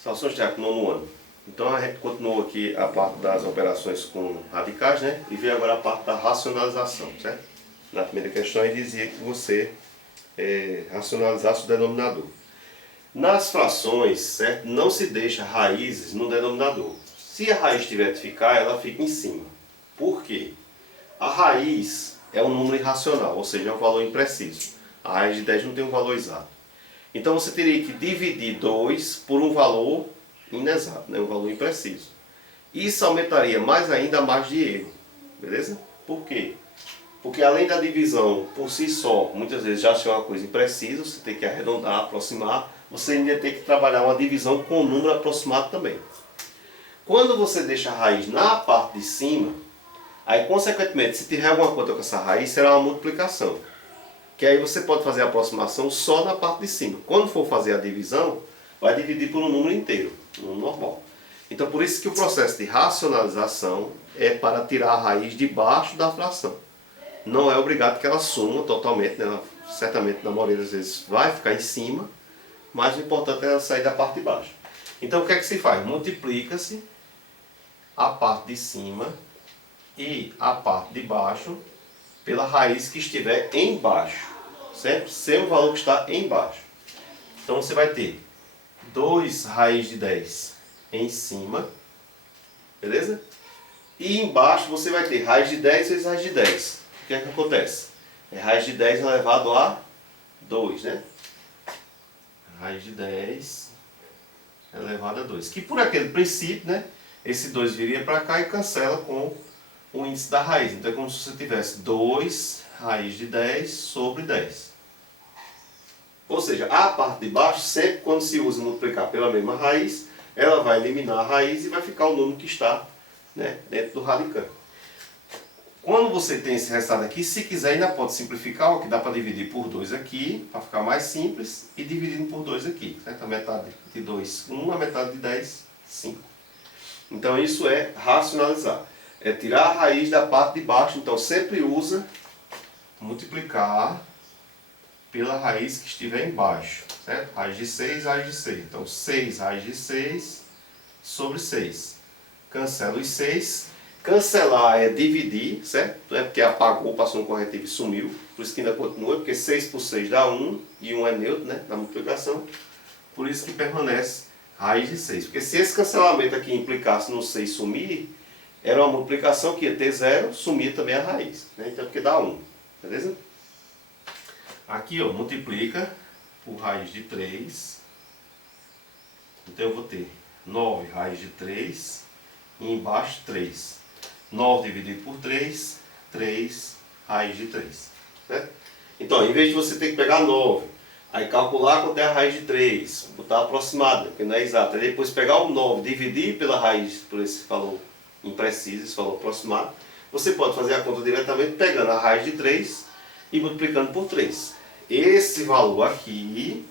Situações de nono ano. Então a gente continuou aqui a parte das operações com radicais, né? E veio agora a parte da racionalização, certo? Na primeira questão ele dizia que você racionalizasse o denominador. Nas frações, certo? Não se deixa raízes no denominador. Se a raiz tiver de ficar, ela fica em cima. Por quê? A raiz é um número irracional, ou seja, é um valor impreciso. A raiz de 10 não tem um valor exato. Então você teria que dividir 2 por um valor inexato, né? Um valor impreciso. Isso aumentaria mais ainda a margem de erro. Beleza? Por quê? Porque além da divisão por si só, muitas vezes já ser uma coisa imprecisa, você tem que arredondar, aproximar, você ainda tem que trabalhar uma divisão com um número aproximado também. Quando você deixa a raiz na parte de cima, aí consequentemente, se tiver alguma conta com essa raiz, será uma multiplicação. Que aí você pode fazer a aproximação só na parte de cima. Quando for fazer a divisão, vai dividir por um número inteiro, um número normal. Então por isso que o processo de racionalização é para tirar a raiz de baixo da fração. Não é obrigado que ela suma totalmente, né? Ela, certamente na maioria das vezes vai ficar em cima, mas o importante é ela sair da parte de baixo. Então o que é que se faz? Multiplica-se a parte de cima e a parte de baixo pela raiz que estiver embaixo, certo? Sem o valor que está embaixo. Então você vai ter 2 raiz de 10 em cima, beleza? E embaixo você vai ter raiz de 10 vezes raiz de 10. O que é que acontece? É raiz de 10 elevado a 2, né? Raiz de 10 elevado a 2. Que por aquele princípio, né? Esse 2 viria para cá e cancela com o índice da raiz. Então é como se você tivesse 2 raiz de 10 sobre 10. Ou seja, a parte de baixo, sempre quando se usa multiplicar pela mesma raiz, ela vai eliminar a raiz e vai ficar o número que está, né, dentro do radicando. Quando você tem esse resultado aqui, se quiser ainda pode simplificar, o que dá para dividir por 2 aqui, para ficar mais simples, e dividindo por 2 aqui. Certo? A metade de 2, 1, a metade de 10, 5. Então isso é racionalizar. É tirar a raiz da parte de baixo, então sempre usa multiplicar pela raiz que estiver embaixo. Certo? Raiz de 6, raiz de 6. Então 6 raiz de 6 sobre 6. Cancela os 6. Cancelar é dividir, certo? É porque apagou, passou um corretivo e sumiu. Por isso que ainda continua, porque 6 por 6 dá 1 e 1 é neutro, né? Na multiplicação. Por isso que permanece raiz de 6. Porque se esse cancelamento aqui implicasse no 6 sumir, era uma multiplicação que ia ter 0, sumia também a raiz. Né? Então porque dá 1. Beleza? Aqui, ó, multiplica por raiz de 3. Então eu vou ter 9 raiz de 3 e embaixo 3. 9 dividido por 3, 3 raiz de 3. Certo? Então, em vez de você ter que pegar 9, aí calcular quanto é a raiz de 3, botar aproximado, porque não é exato, aí depois pegar o 9, dividir pela raiz, por esse valor impreciso, esse valor aproximado, você pode fazer a conta diretamente pegando a raiz de 3 e multiplicando por 3. Esse valor aqui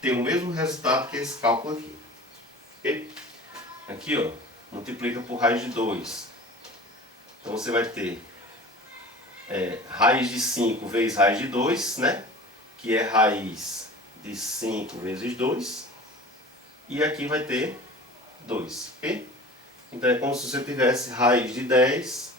tem o mesmo resultado que esse cálculo aqui. Okay? Aqui, ó, multiplica por raiz de 2. Então você vai ter raiz de 5 vezes raiz de 2, né? Que é raiz de 5 vezes 2. E aqui vai ter 2. Okay? Então é como se você tivesse raiz de 10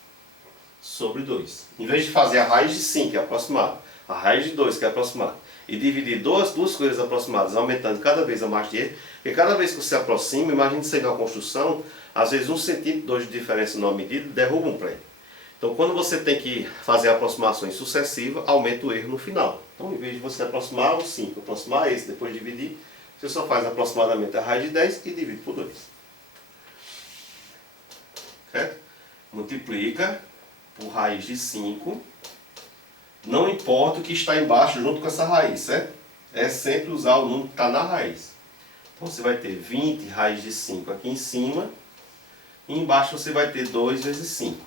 sobre 2. Em vez de fazer a raiz de 5, que é aproximado, a raiz de 2, que é aproximado, e dividir duas coisas aproximadas, aumentando cada vez a margem de erro, porque cada vez que você aproxima, imagine você na construção, às vezes 1 centímetro, 2 de diferença numa medida, derruba um prédio. Então quando você tem que fazer aproximações sucessivas, aumenta o erro no final. Então em vez de você aproximar o 5, aproximar esse, depois dividir, você só faz aproximadamente a raiz de 10 e divide por 2. Certo? Multiplica por raiz de 5. Não importa o que está embaixo junto com essa raiz, certo? É sempre usar o número que está na raiz. Então você vai ter 20 raiz de 5 aqui em cima. E embaixo você vai ter 2 vezes 5.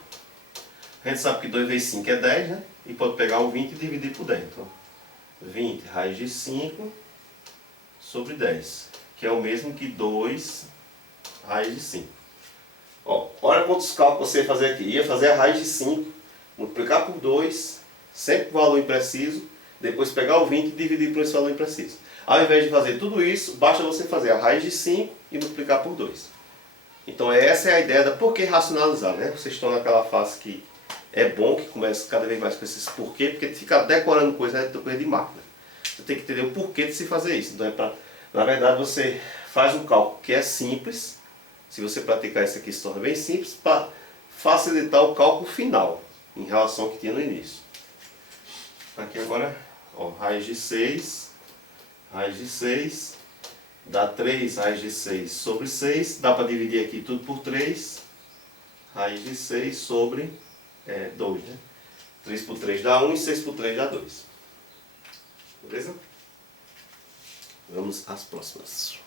A gente sabe que 2 vezes 5 é 10, né? E pode pegar o 20 e dividir por 10. Então, 20 raiz de 5 sobre 10. Que é o mesmo que 2 raiz de 5. Ó, olha quantos cálculos você ia fazer aqui. Ia fazer a raiz de 5, multiplicar por 2, sempre com valor impreciso, depois pegar o 20 e dividir por esse valor impreciso. Ao invés de fazer tudo isso, basta você fazer a raiz de 5 e multiplicar por 2. Então essa é a ideia da por que racionalizar, né? Vocês estão naquela fase que é bom que comece cada vez mais com esses porquê, porque ficar decorando coisa é coisa de máquina. Você tem que entender o porquê de se fazer isso. Então na verdade você faz um cálculo que é simples. Se você praticar isso aqui se torna bem simples para facilitar o cálculo final em relação ao que tinha no início. Aqui agora, ó, raiz de 6 dá 3 raiz de 6 sobre 6, dá para dividir aqui tudo por 3, raiz de 6 sobre 2, né? 3 por 3 dá 1 e 6 por 3 dá 2. Beleza? Vamos às próximas.